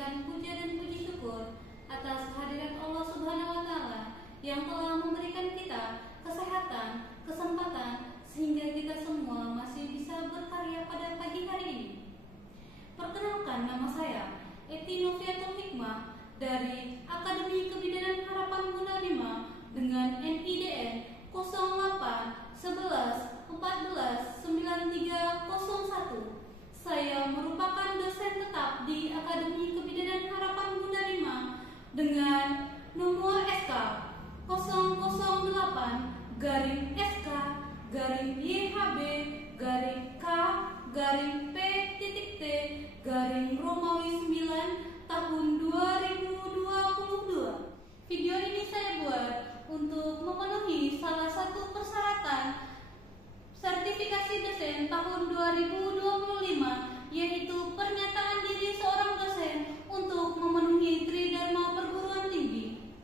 memberikan puja dan puji syukur atas kehadiran Allah Subhanahu wa Ta'ala yang telah memberikan kita kesehatan, kesempatan, sehingga kita semua masih bisa berkarya pada pagi hari ini. Perkenalkan, nama saya Eti Noviatul Hikmah dari Akademi Kebidanan Harapan Bunda 5 dengan NIDN 08 11 14 9301. Saya merupakan dosen tetap di Akademi Kebidanan Harapan Bunda 5 dengan nomor SK 008-YHB-K-P-T-T-Romawi 9 tahun 2022. Video ini saya buat untuk memenuhi salah satu persyaratan sertifikasi dosen tahun 2025, yaitu pernyataan diri seorang dosen untuk memenuhi Tridharma Perguruan Tinggi.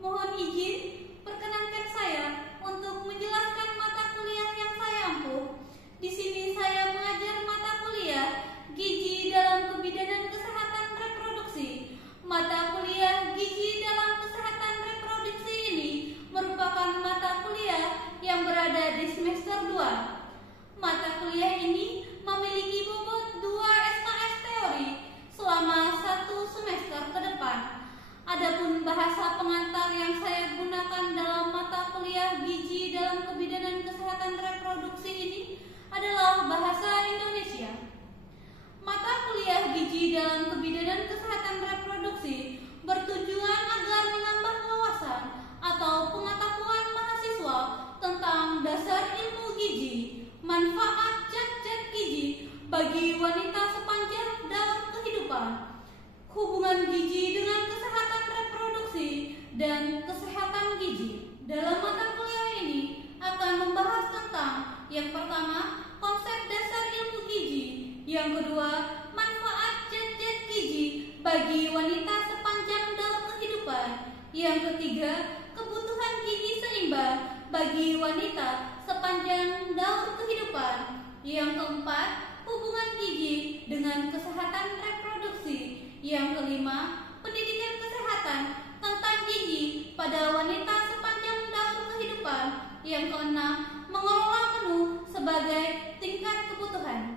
Mohon izin, perkenankan saya untuk menjelaskan mata kuliah yang saya ampuh. Di sini saya mengajar mata kuliah Gizi dalam Kebidanan Kesehatan Reproduksi. Mata kuliah Gizi dalam Kesehatan Reproduksi ini merupakan mata kuliah yang berada di semester 2. Mata kuliah ini memiliki bobot 2 SKS teori selama 1 semester ke depan. Adapun bahasa pengantar yang saya gunakan dalam mata kuliah Gizi dalam Kebidanan Kesehatan Reproduksi ini adalah bahasa Indonesia. Mata kuliah Gizi dalam Kebidanan Kesehatan Reproduksi bertujuan agar menambah wawasan atau pengetahuan mahasiswa tentang dasar ilmu gizi, manfaat zat-zat gizi bagi wanita sepanjang daur kehidupan, hubungan gizi dengan kesehatan reproduksi dan kesehatan gizi. Dalam mata kuliah ini akan membahas tentang yang pertama, konsep dasar ilmu gizi, yang kedua, manfaat zat-zat gizi bagi wanita sepanjang daur kehidupan, yang ketiga, kebutuhan gizi seimbang bagi wanita sepanjang daur kehidupan, yang keempat, hubungan gizi dengan kesehatan reproduksi, yang kelima, pendidikan kesehatan tentang gizi pada wanita sepanjang daur kehidupan, yang keenam, mengelola menu sebagai tingkat kebutuhan.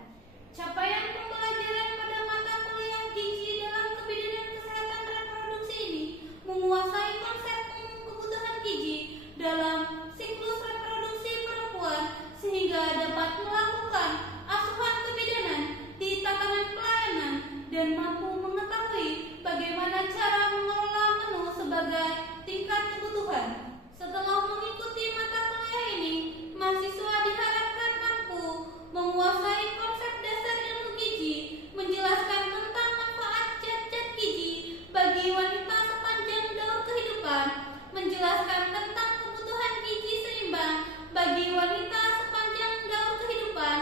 Capaian pembelajaran pada mata kuliah Gizi dalam Kebidanan Kesehatan Reproduksi ini menguasai konsep umum kebutuhan gizi dalam siklus reproduksi perempuan sehingga dapat melakukan asuhan kebidanan di tatanan pelayanan dan mampu mengetahui bagaimana cara mengelola menu sebagai tingkat kebutuhan. Setelah mengikuti mata kuliah ini, mahasiswa diharapkan mampu menguasai konsep dasar ilmu gizi, menjelaskan tentang manfaat zat-zat gizi bagi wanita sepanjang daur kehidupan, menjelaskan tentang kebutuhan gizi seimbang bagi wanita sepanjang daur kehidupan,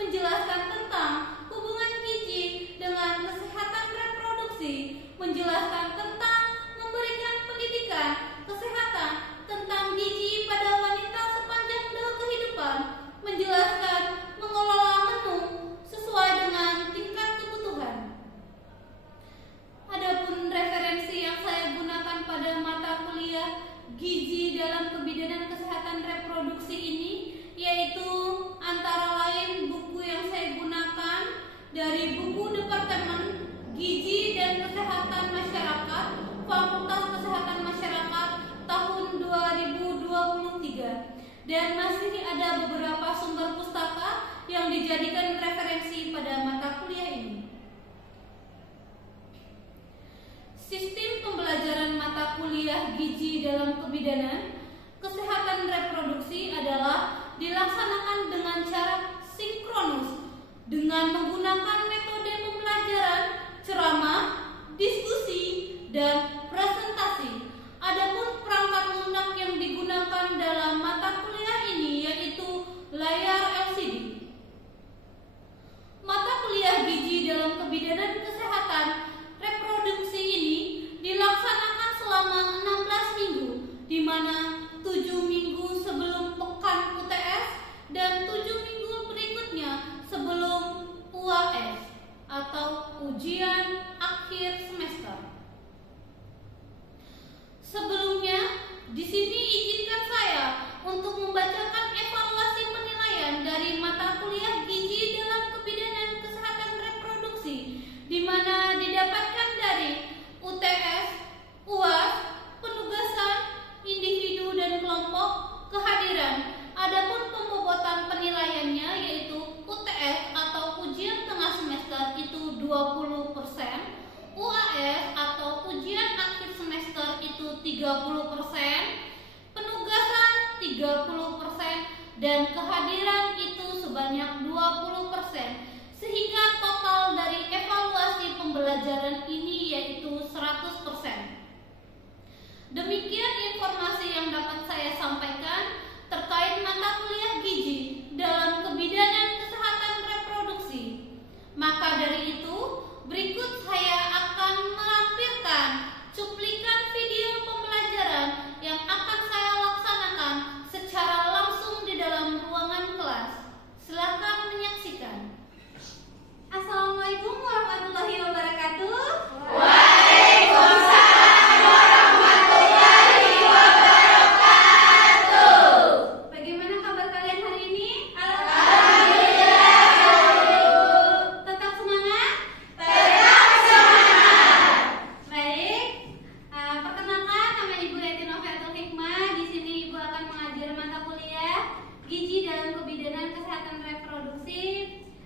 menjelaskan tentang hubungan gizi dengan kesehatan reproduksi, menjelaskan tentang memberikan pendidikan kesehatan tentang gizi pada wanita sepanjang daur kehidupan, menjelaskan mengelola menu sesuai dengan tingkat kebutuhan. Adapun referensi yang saya gunakan pada mata kuliah Gizi dalam Kebidanan Kesehatan Reproduksi ini yaitu antara lain buku yang saya gunakan dari buku Departemen Gizi dan Kesehatan Masyarakat Fakultas Kesehatan Masyarakat tahun 2023, dan masih ada beberapa sumber pustaka yang dijadikan referensi pada mata kuliah ini. Sistem pembelajaran mata kuliah Gizi dalam Kebidanan Kesehatan Reproduksi adalah dilaksanakan dengan cara sinkronus dengan menggunakan metode pembelajaran ceramah, diskusi, dan presentasi. Adapun perangkat lunak yang digunakan dalam mata kuliah ini yaitu layar LCD. Mata kuliah Gizi dalam Kebidanan Kesehatan Reproduksi ini dilaksanakan selama 16 minggu, di mana 7 minggu sebelum pekan UTS dan 7 minggu berikutnya sebelum UAS atau ujian akhir semester. Sebelumnya, di sini izinkan saya untuk membacakan evaluasi penilaian dari mata kuliah gizi dalam kebidanan kesehatan reproduksi, di mana didapatkan dari UTS, UAS, penugasan, individu dan kelompok, kehadiran. Adapun pembobotan penilaiannya yaitu UTS atau ujian tengah semester itu 20%, UAS atau ujian akhir semester itu 30%, penugasan 30%, dan kehadiran itu sebanyak 20%, sehingga total dari evaluasi pembelajaran ini yaitu 100%. Demikian informasi yang dapat saya sampaikan terkait mata kuliah gizi dalam kebidanan kesehatan reproduksi. Maka dari itu, berikut saya akan melampirkan cuplikan video pembelajaran yang akan saya laksanakan secara langsung di dalam ruangan kelas. Silakan menyaksikan. Assalamualaikum warahmatullahi wabarakatuh. Waalaikumsalam warahmatullahi wabarakatuh. Bagaimana kabar kalian hari ini? Alhamdulillah. Tetap semangat? Tetap semangat. Baik. Perkenalkan, nama Ibu Yati Noviatul Hikmah. Di sini Ibu akan mengajar mata kuliah gizi dalam kebidanan kesehatan reproduksi.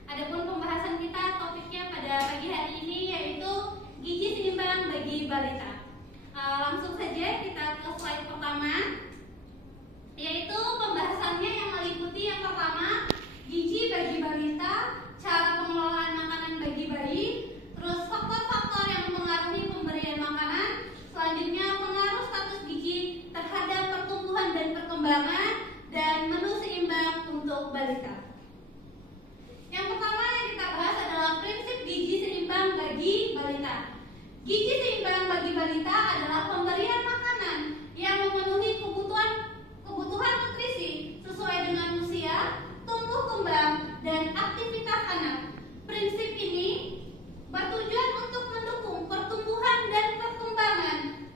Adapun pembahasan kita topiknya pada pagi hari ini yaitu gizi seimbang bagi balita. Langsung saja kita ke slide pertama, yaitu pembahasannya yang meliputi yang pertama gizi bagi balita, cara pengelolaan makanan bagi bayi, terus faktor-faktor yang mempengaruhi pemberian makanan, selanjutnya pengaruh status gizi terhadap pertumbuhan dan perkembangan, dan menu seimbang untuk balita. Yang pertama yang kita bahas adalah prinsip gizi seimbang bagi balita. Gizi seimbang bagi balita adalah pemberian makanan yang memenuhi kebutuhan nutrisi sesuai dengan usia, tumbuh kembang, dan aktivitas anak. Prinsip ini bertujuan untuk mendukung pertumbuhan dan perkembangan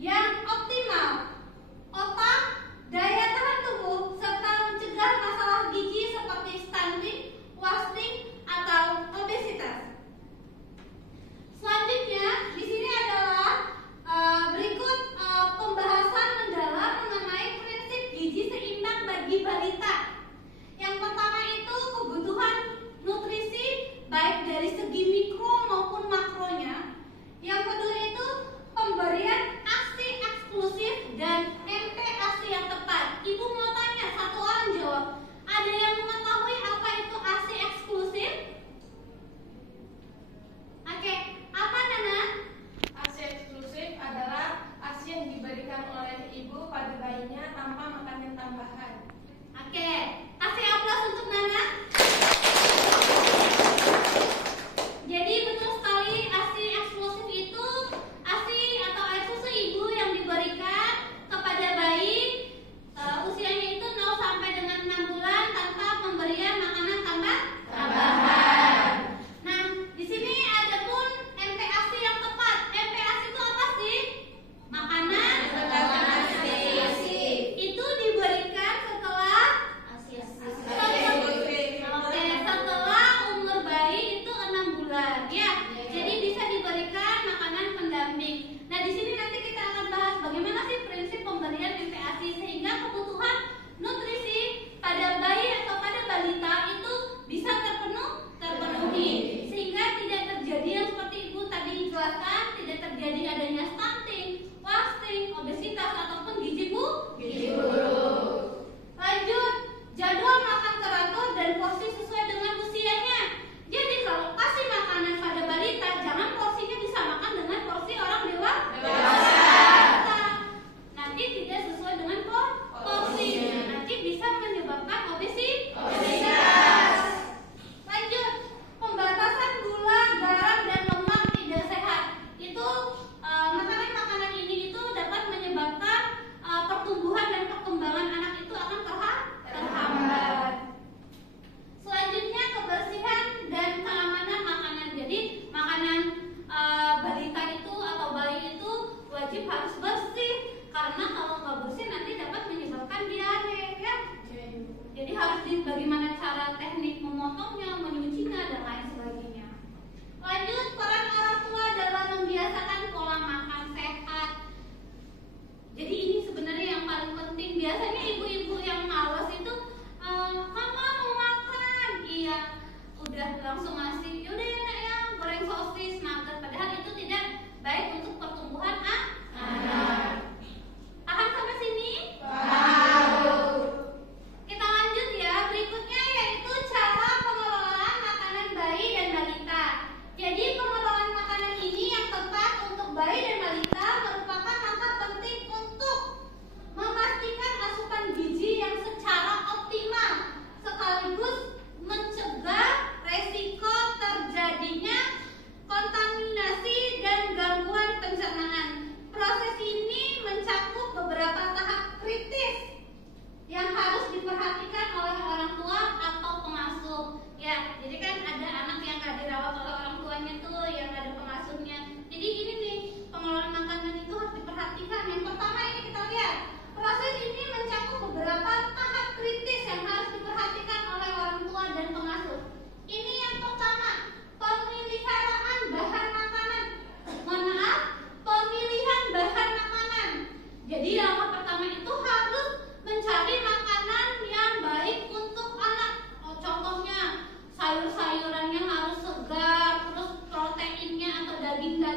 yang optimal, otak, daya tahan tubuh, serta mencegah masalah gizi seperti stunting, wasting, atau obesitas. Selanjutnya, di sini adalah berikut pembahasan mendalam mengenai prinsip gizi seimbang bagi balita. Yang pertama itu kebutuhan nutrisi baik dari segi mikro maupun makronya.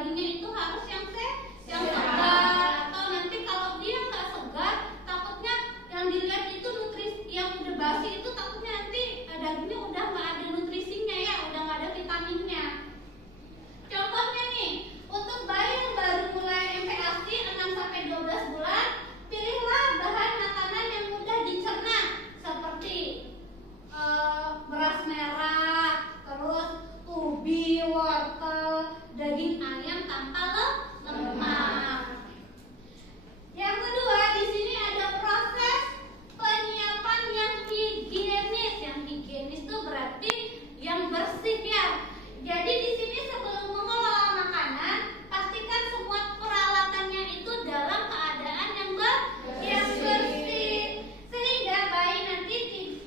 dagingnya itu harus yang segar, atau nanti kalau dia nggak segar, takutnya yang dilihat itu nutrisi yang udah basi itu takutnya nanti dagingnya udah nggak ada nutrisinya ya, udah nggak ada vitaminnya. Contohnya nih, untuk bayi yang baru mulai MPASI 6-12 bulan, pilihlah bahan makanan yang mudah dicerna seperti beras merah, terus ubi, wortel, daging ayam tanpa lemak. Yang kedua, di sini ada proses penyiapan yang higienis. Yang higienis itu berarti yang bersih ya. Jadi di sini sebelum mengelola makanan, pastikan semua peralatannya itu dalam keadaan yang bersih, sehingga bayi nanti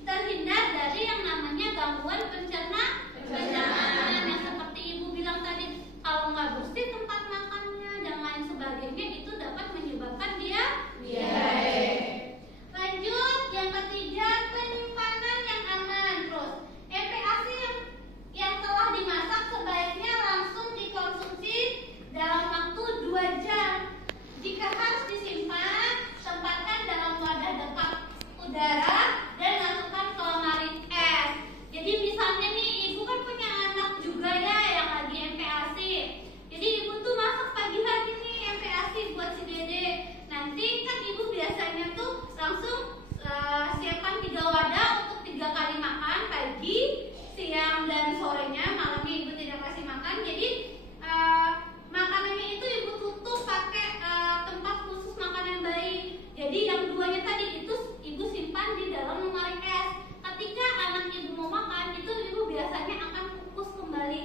terhindar dari yang namanya gangguan pencernaan yang seperti ibu bilang tadi. Kalau nggak bersih tempat makannya dan lain sebagainya, itu dapat menyebabkan dia diare. Lanjut, yang ketiga, penyimpanan yang aman. Terus MPASI yang telah dimasak sebaiknya langsung dikonsumsi dalam waktu 2 jam. Jika harus disimpan, tempatkan dalam wadah dekat udara dan masukkan ke lemari es. Jadi misalnya nih, ibu kan punya anak juga ya yang lagi MPASI. Jadi ibu tuh masak pagi hari nih MPASI buat si Dede. Nanti kan ibu biasanya tuh langsung siapkan 3 wadah untuk 3 kali makan, pagi, siang, dan sorenya. Malamnya ibu tidak kasih makan. Jadi makanannya itu ibu tutup pakai tempat khusus makanan bayi. Jadi yang 2-nya tadi itu ibu simpan di dalam lemari es. Ketika anak ibu mau makan, itu ibu biasanya akan kukus kembali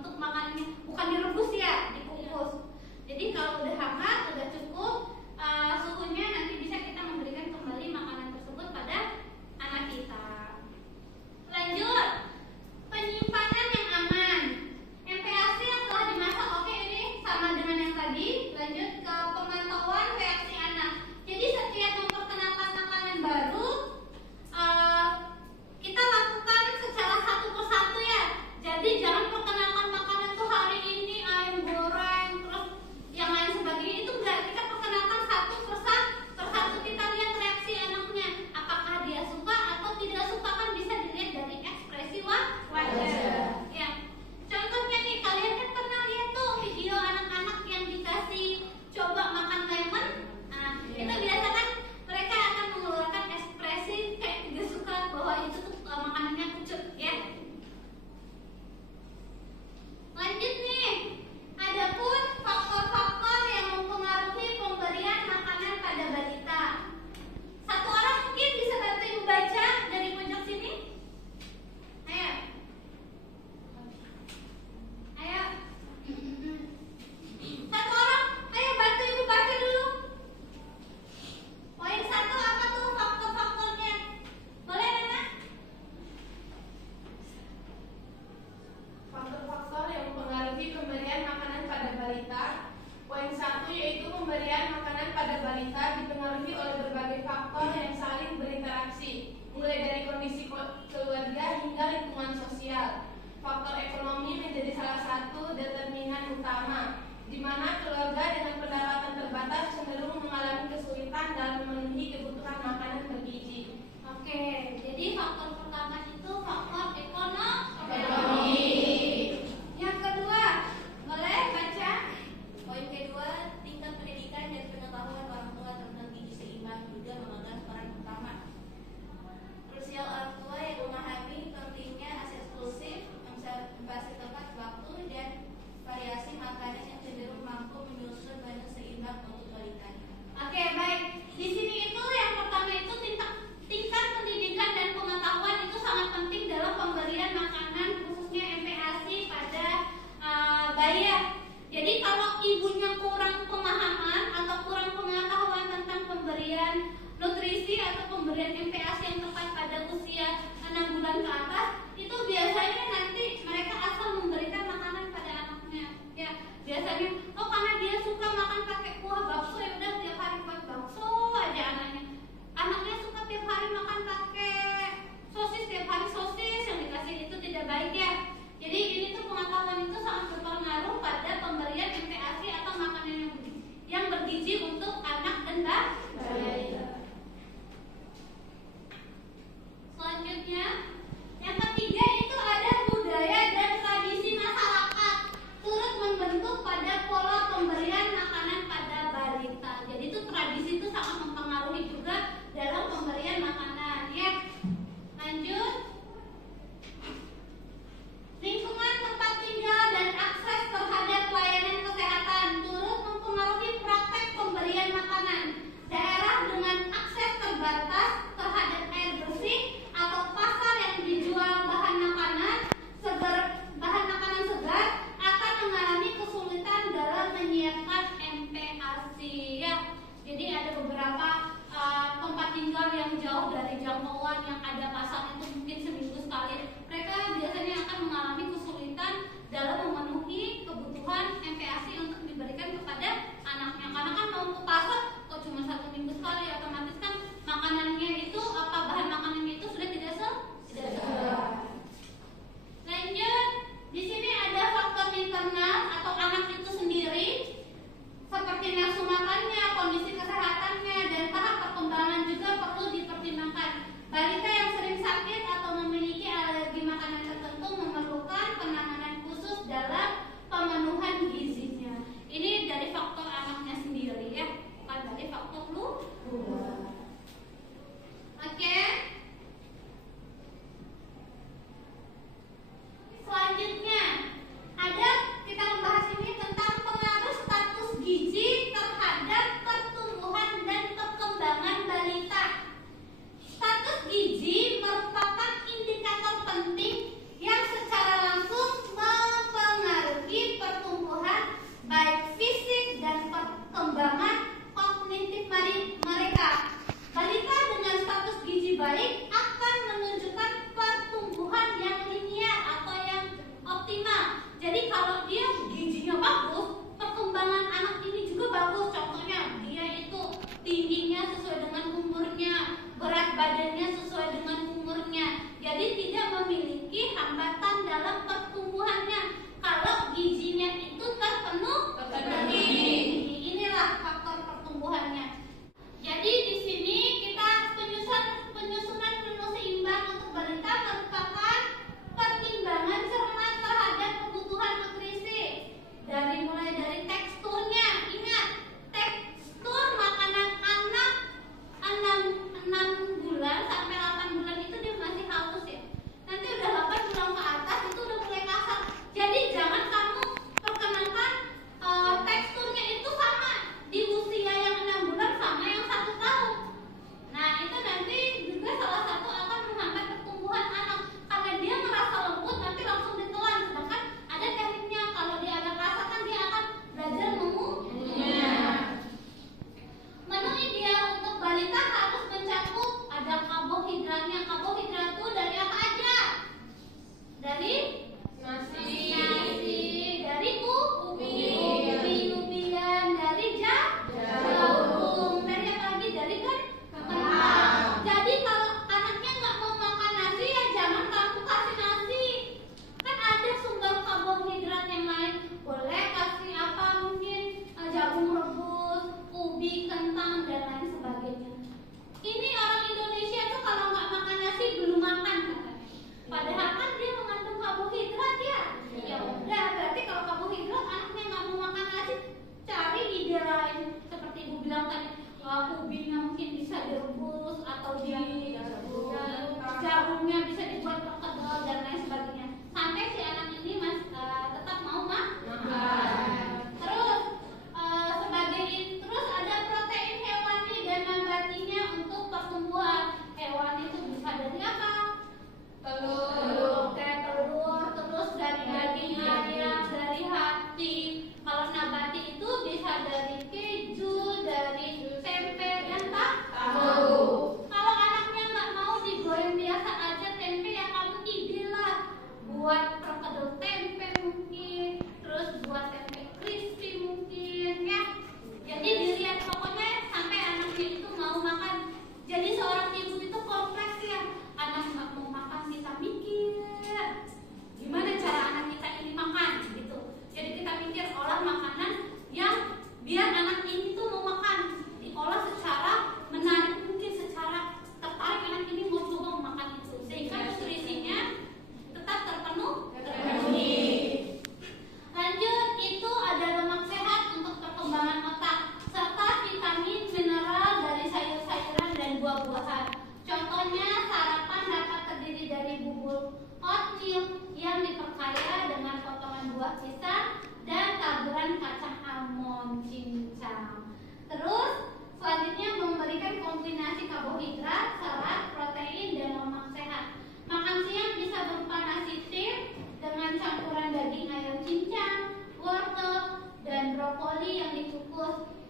untuk makanannya. Bukan direbus ya, dikukus. Jadi kalau udah hangat, udah cukup suhunya, nanti bisa kita memberikan kembali makanan tersebut pada anak kita. Lanjut, penyimpanan yang aman. MPASI yang telah dimasak, oke, ini sama dengan yang tadi. Lanjut ke pemantauan reaksi anak. Jadi setiap memperkenalkan makanan baru, kita lakukan secara satu persatu ya. Jadi jangan perkenalkan makanan tuh hari ini ayam goreng, terus yang lain sebagainya, itu enggak. Kita perkenalkan satu persatu, kita lihat reaksi anaknya. Apakah dia suka atau tidak suka, kan bisa dilihat dari ekspresi wajah. Ya. Contohnya nih, kalian kan pernah lihat tuh video anak-anak yang dikasih coba makan lemon. Nah, itu biasa kan mereka akan mengeluarkan ekspresi kayak tidak suka bahwa itu tuh makanannya kecut ya. Lanjut nih, adapun faktor-faktor yang mempengaruhi pemberian makanan pada balita. Satu orang mungkin bisa bantu ibu baca dari pojok sini. Ayo. Satu orang, ayo bantu ibu baca dulu. Poin 1 apa tuh faktor-faktornya? Boleh Nana? Faktor-faktor yang mempengaruhi pemberian makanan pada balita. Poin 1 yaitu pemberian makanan pada balita dipengaruhi oleh berbagai faktor yang saling berinteraksi, mulai dari kondisi keluarga hingga lingkungan sosial. Faktor ekonomi menjadi salah satu determinan utama, di mana keluarga dengan pendapatan terbatas cenderung mengalami kesulitan dalam memenuhi kebutuhan makanan bergizi. Oke, jadi faktor pertama itu faktor ekonomi. Yang kedua, boleh baca? Poin kedua, tingkat pendidikan dan pengetahuan orang tua tentang gizi seimbang juga memegang peran utama. Krusial orang tua yang memahami pentingnya ASI eksklusif, MPASI tepat waktu, dan variasi makanan yang cenderung mampu menyusun menu seimbang untuk balitanya. Oke, baik. Di sini itu yang pertama itu tingkat pendidikan dan pengetahuan itu sangat penting dalam pemberian makanan, khususnya MPASI pada bayi ya. Jadi kalau ibunya kurang pemahaman atau kurang pengetahuan tentang pemberian nutrisi atau pemberian MPASI yang tepat pada usia 6 bulan ke atas, itu biasanya nanti mereka asal memberikan makanan pada anaknya. Ya, biasanya karena dia suka makan pakai kuah bakso, ya udah tiap hari buat bakso aja anaknya. Anaknya suka tiap hari makan pakai sosis, tiap hari sosis yang dikasih, itu tidak baik ya. Jadi ini tuh pengetahuan itu sangat berpengaruh pada pemberian MPASI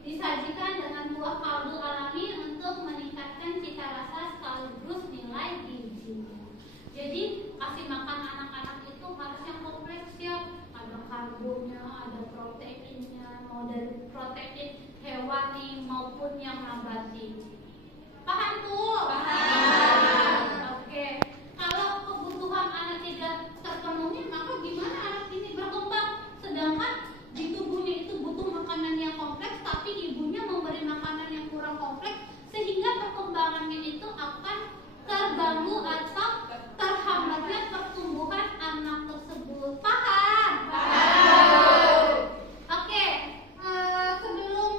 disajikan dengan buah kaldu alami untuk meningkatkan cita rasa sekaligus nilai gizinya. Jadi kasih makan anak-anak itu harus yang kompleks ya, ada karbonya, ada proteinnya, mau dari protein hewani maupun yang nabati. Paham tuh? Paham. Oke. Kalau kebutuhan anak tidak terpenuhi, maka gimana anak ini berkembang? Sedangkan di tubuhnya itu butuh makanan yang kompleks, tapi ibunya memberi makanan yang kurang kompleks, sehingga perkembangannya itu akan terganggu atau terhambatnya pertumbuhan anak tersebut. Paham? Paham. Oke. Sebelum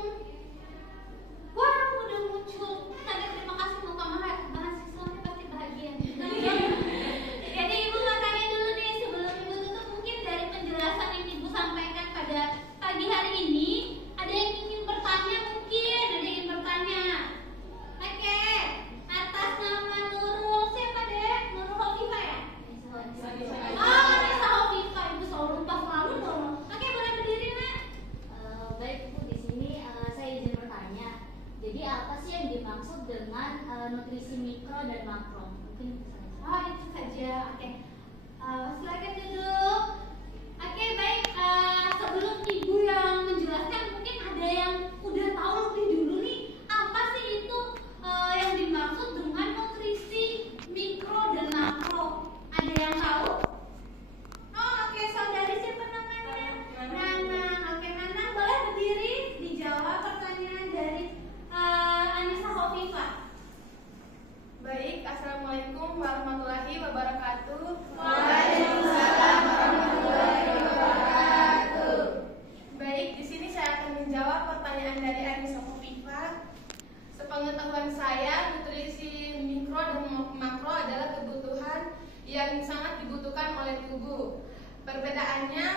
wah udah muncul tadi, terima kasih untuk mahasiswanya pasti bahagia. Jadi ibu mau tanya dulu nih sebelum ibu tutup, mungkin dari penjelasan yang ibu sampaikan pada pagi hari ini, ada yang ingin bertanya mungkin, ada yang ingin bertanya. Oke, atas nama Nurul siapa deh? Nurul Hovifa ya? Oh, Nisa Hovifa, ibu selalu lupa selalu dong. Oke, boleh berdiri Nak? Baik Bu, di sini saya izin bertanya. Jadi apa sih yang dimaksud dengan nutrisi mikro dan makro? Mungkin bisa. Oh, itu saja. Oke. Silakan duduk. Oke, baik. Sebelum ibu yang menjelaskan, mungkin ada yang udah tahu lebih dulu nih, apa sih itu yang dimaksud dengan nutrisi mikro dan makro? Ada yang tahu? Oh, oke. Saudari siapa namanya? Nanang. Oke, Nanang boleh berdiri dijawab pertanyaan dari Anissa Hovifa. Baik, assalamualaikum warahmatullahi wabarakatuh. Waalaikumsalam warahmatullahi wabarakatuh. Baik, di sini saya akan menjawab pertanyaan dari Anissa Hovifa. Sepengetahuan saya, nutrisi mikro dan makro adalah kebutuhan yang sangat dibutuhkan oleh tubuh. Perbedaannya,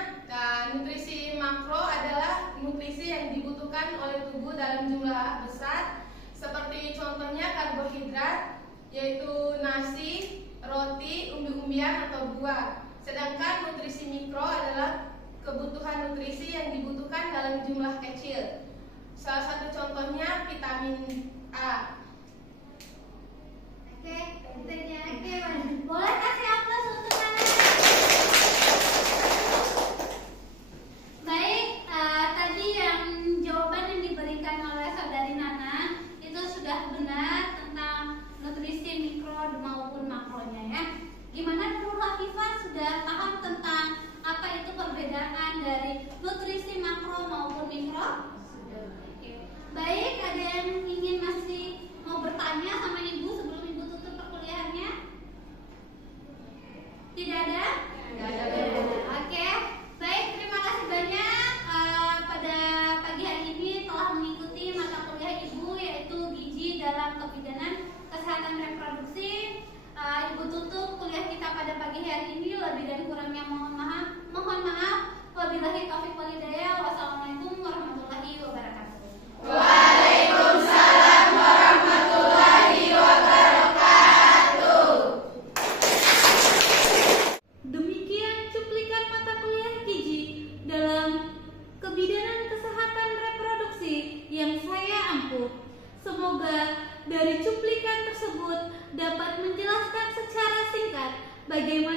nutrisi makro adalah nutrisi yang dibutuhkan oleh tubuh dalam jumlah besar, seperti contohnya karbohidrat, yaitu nasi, roti, umbi-umbian atau buah. Sedangkan nutrisi mikro adalah kebutuhan nutrisi yang dibutuhkan dalam jumlah kecil. Salah satu contohnya vitamin A. Oke, pentingnya. Oke, boleh kasih aplaus untuk Nanang. Baik, tadi yang jawaban yang diberikan oleh saudari Nanang itu sudah benar tentang nutrisi mikro maupun makronya ya. Gimana Nurul Hovifa sudah paham tentang apa itu perbedaan dari nutrisi makro maupun mikro? Oke. Baik, ada yang ingin masih mau bertanya sama ibu sebelum ibu tutup perkuliahannya? Tidak ada? Tidak ada. Oke. Baik, terima kasih banyak pada pagi hari ini telah mengikuti mata kuliah ibu, yaitu gizi dalam kebidanan kesehatan reproduksi. Ibu tutup kuliah kita pada pagi hari ini. Lebih dan kurangnya mohon maaf. Wabillahi taufiq wal hidayah. Wassalamualaikum warahmatullahi wabarakatuh. Waalaikumsalam warahmatullahi wabarakatuh. Demikian cuplikan mata kuliah gizi dalam kebidanan kesehatan reproduksi yang saya ampuh. Semoga dari cuplikan tersebut dapat menjelaskan secara singkat bagaimana